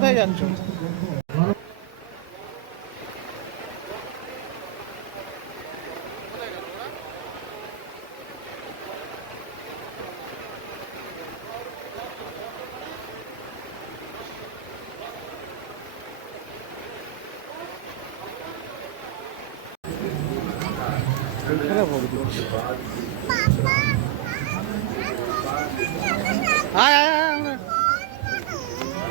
কোথায় যাচ্ছ? আয় আয়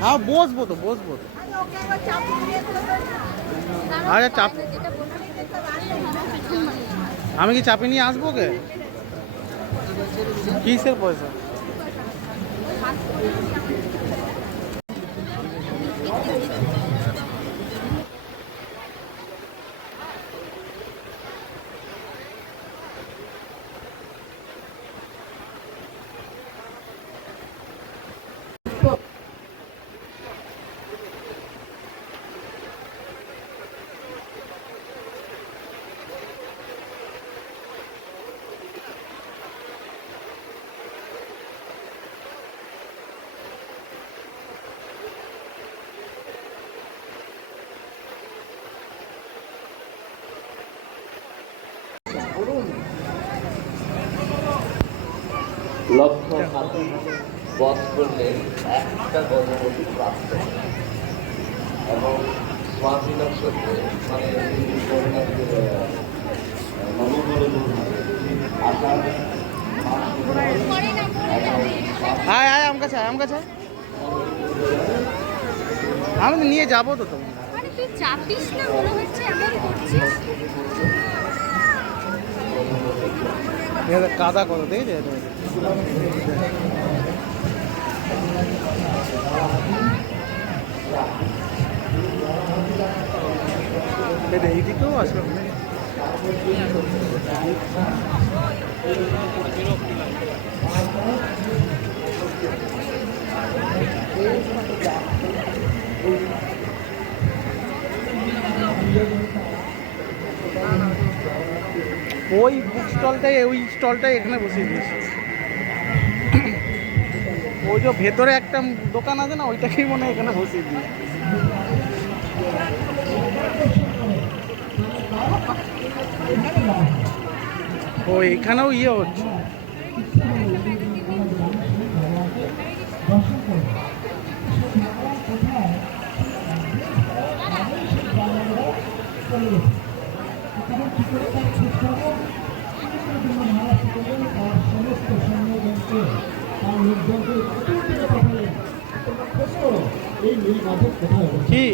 হ্যাঁ বসবো তো বসবো। তো আরে চাপ আমি কি চাপি নিয়ে আসব কে কিসের পয়সা? লক্ষ হাতি বধ করলে একটা গর্ভবতী প্রাপ্ত এবং স্বামী নক্ষত্রে মানে হয়। হয় আয় আয় আম কাছে আয় আম কাছে আয়। আমি তো নিয়ে যাব তো তুমি মানে চাপিস না মনে হচ্ছে এমন করছিস কাদা কত দেখেছে ওই বুক স্টলটাই ওই স্টলটাই এখানে বসিয়ে দিয়েছি। ওই যে ভেতরে একটা দোকান আছে না, ওইটাকেই মনে হয় এখানে বসিয়ে দিয়েছি। ও, এখানেও ইয়ে হচ্ছে। দর্শন করবে কি?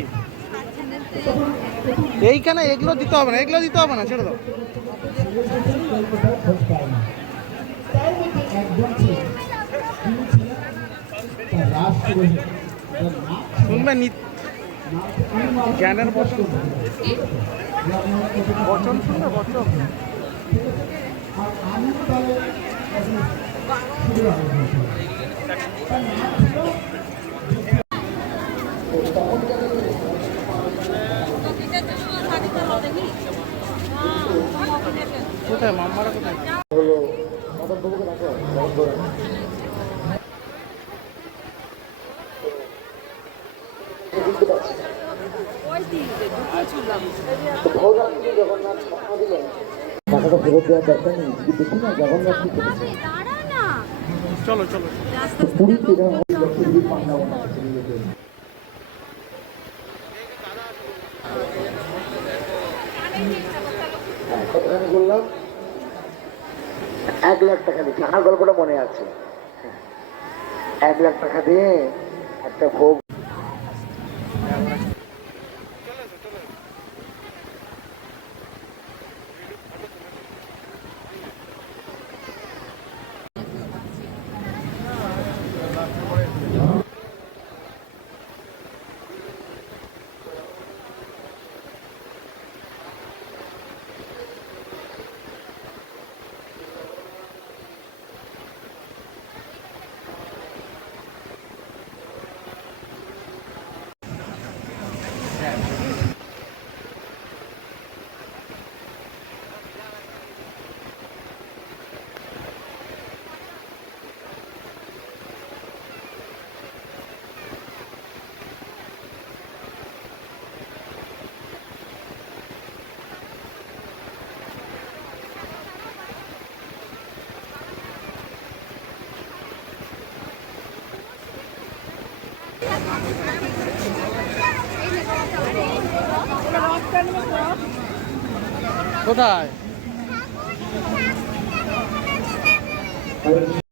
এইখানে এগুলো দিতে হবে না এগুলো দিতে হবে না ছেড়ে দাও। শুনবে জ্ঞানের বচন। বচন শুনবে বচন। আর আমি তাহলে কোথায় মাম্মারা কোথায়? হলো মদন বাবুকে রাখো টাকাটা ফেরত দেওয়ার দরকার নেই। দেখি না জগন্নাথ কি করেছে? চলো চলো এক লাখ টাকা দিয়ে আমার গল্পটা মনে আছে। এক লাখ টাকা দিয়ে একটা ভোগ কোথায়?